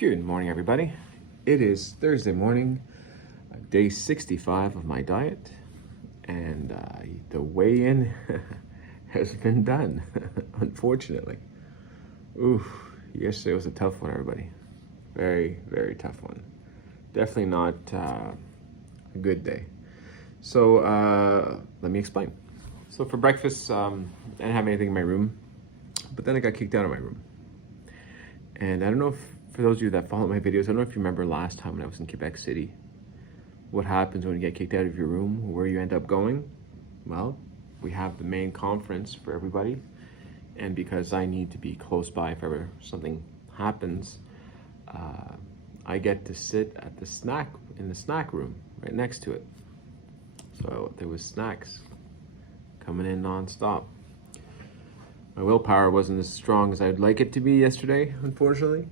Good morning, everybody. It is Thursday morning, day 65 of my diet, and the weigh-in has been done, unfortunately. Oof, yesterday was a tough one, everybody. Very, very tough one. Definitely not a good day. So let me explain. So for breakfast, I didn't have anything in my room, but then I got kicked out of my room. And I don't know if, for those of you that follow my videos, I don't know if you remember last time when I was in Quebec City, what happens when you get kicked out of your room, where you end up going. Well, we have the main conference for everybody, and because I need to be close by if ever something happens, I get to sit at in the snack room right next to it. So there was snacks coming in non-stop. My willpower wasn't as strong as I'd like it to be yesterday, unfortunately.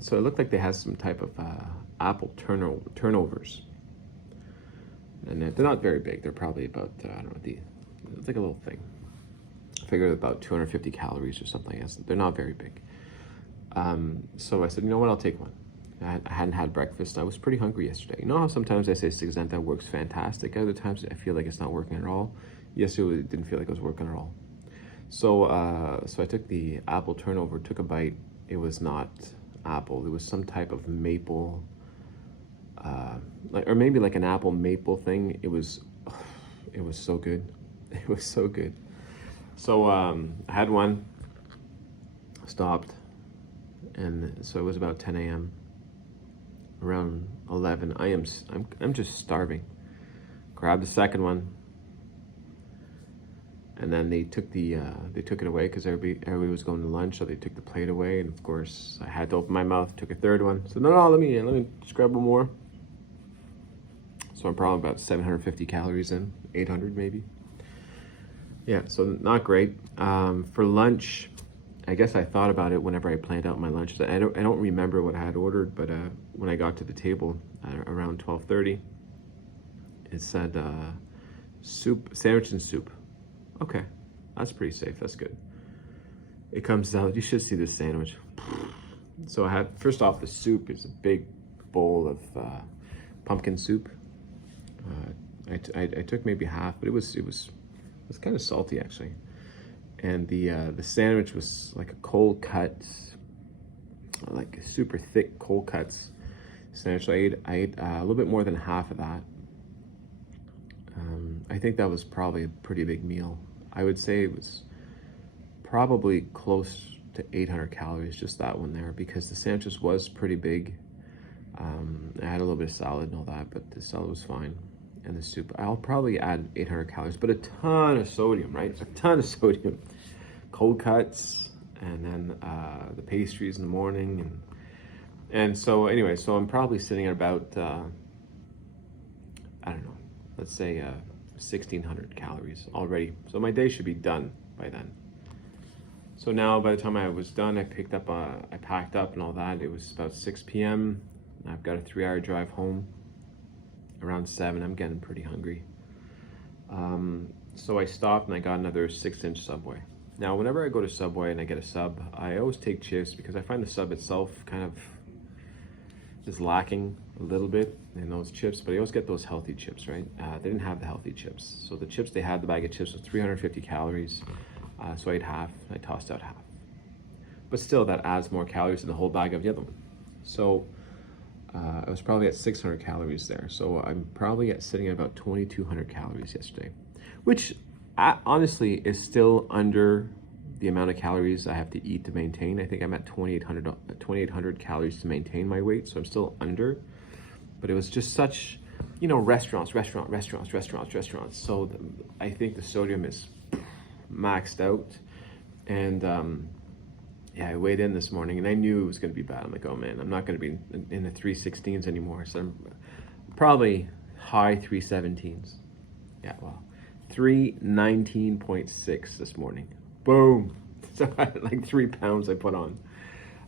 So it looked like they had some type of apple turnovers. And they're not very big. They're probably about, I don't know, it's like a little thing. I figured about 250 calories or something. They're not very big. So I said, you know what, I'll take one. I hadn't had breakfast. I was pretty hungry yesterday. You know how sometimes I say Saxenda works fantastic? Other times I feel like it's not working at all. Yesterday it didn't feel like it was working at all. So so I took the apple turnover, took a bite. It was not apple. It was some type of maple, or maybe like an apple maple thing. It was so good. It was so good. So I had one, stopped, and so it was about 10 a.m. Around 11, I'm just starving. Grabbed the second one, and then they took it away because everybody was going to lunch, so they took the plate away, and of course I had to open my mouth. Took a third one. So no, let me just grab one more. So I'm probably about 750 calories in, 800 maybe. Yeah, so not great. For lunch, I guess I thought about it whenever I planned out my lunch. I don't remember what I had ordered, but when I got to the table around 12:30, it said soup, sandwich and soup. Okay, that's pretty safe. That's good. It comes out. You should see this sandwich. So I had, first off, the soup is a big bowl of pumpkin soup. I took maybe half, but it was kind of salty actually. And the sandwich was like a cold cut, like super thick cold cuts sandwich. So I ate a little bit more than half of that. I think that was probably a pretty big meal. I would say it was probably close to 800 calories, just that one there, because the sandwich was pretty big. I had a little bit of salad and all that, but the salad was fine. And the soup, I'll probably add 800 calories, but a ton of sodium, right? A ton of sodium. Cold cuts, and then the pastries in the morning. And so anyway, so I'm probably sitting at about, I don't know, let's say 1,600 calories already. So my day should be done by then. So now by the time I was done, I packed up and all that. It was about 6 p.m. I've got a 3-hour drive home. Around 7, I'm getting pretty hungry. So I stopped and I got another 6-inch Subway. Now, whenever I go to Subway and I get a sub, I always take chips because I find the sub itself kind of is lacking a little bit in those chips, but I always get those healthy chips, right? They didn't have the healthy chips. So the chips they had, the bag of chips was 350 calories. So I ate half, I tossed out half. But still, that adds more calories than the whole bag of the other one. So I was probably at 600 calories there. So I'm probably sitting at about 2,200 calories yesterday, which honestly is still under the amount of calories I have to eat to maintain. I think I'm at 2,800 calories to maintain my weight, so I'm still under. But it was just such, restaurants. So I think the sodium is maxed out. And yeah, I weighed in this morning and I knew it was going to be bad. I'm like, oh man, I'm not going to be in the 316s anymore. So I'm probably high 317s. Yeah, well, 319.6 this morning. Boom. So I had like 3 pounds I put on.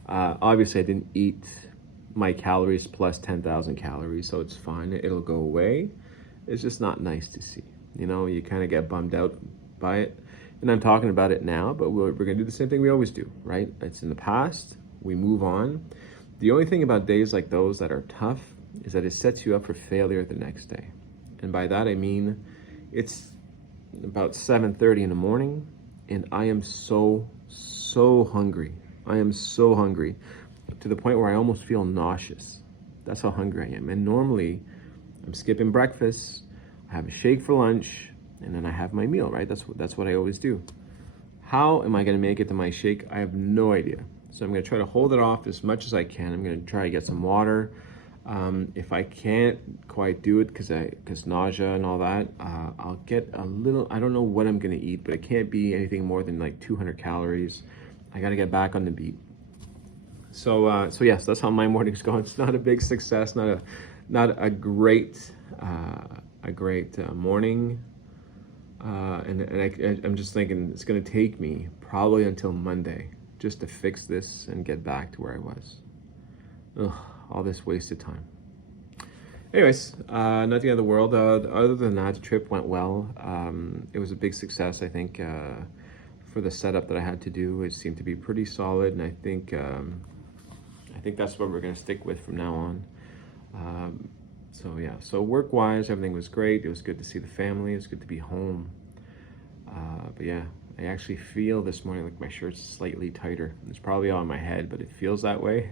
Obviously I didn't eat my calories plus 10,000 calories, so it's fine. It'll go away. It's just not nice to see. You kind of get bummed out by it. And I'm talking about it now, but we're going to do the same thing we always do, right? It's in the past. we move on. The only thing about days like those that are tough is that it sets you up for failure the next day. And by that I mean it's about 7:30 in the morning and I am so hungry. I am so hungry to the point where I almost feel nauseous. That's how hungry I am. And normally I'm skipping breakfast, I have a shake for lunch, and then I have my meal, right? That's what I always do. How am I gonna make it to my shake? I have no idea. So I'm gonna try to hold it off as much as I can. I'm gonna try to get some water. If I can't quite do it because nausea and all that, I'll get a little, I don't know what I'm gonna eat, but it can't be anything more than like 200 calories. I gotta get back on the beat. So yes, that's how my morning's going. It's not a big success, not a great morning. I'm just thinking it's gonna take me probably until Monday just to fix this and get back to where I was. Ugh, all this wasted time. Anyways, nothing out of the world. Other than that, the trip went well. It was a big success, I think, for the setup that I had to do. It seemed to be pretty solid, and I think that's what we're gonna stick with from now on. So yeah, so work-wise, everything was great. It was good to see the family. It was good to be home. But yeah, I actually feel this morning like my shirt's slightly tighter. It's probably all in my head, but it feels that way.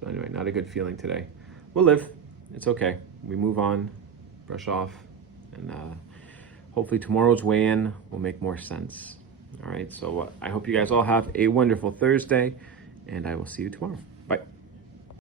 So anyway, not a good feeling today. We'll live. It's okay. We move on, brush off, and hopefully tomorrow's weigh-in will make more sense. All right, so I hope you guys all have a wonderful Thursday, and I will see you tomorrow.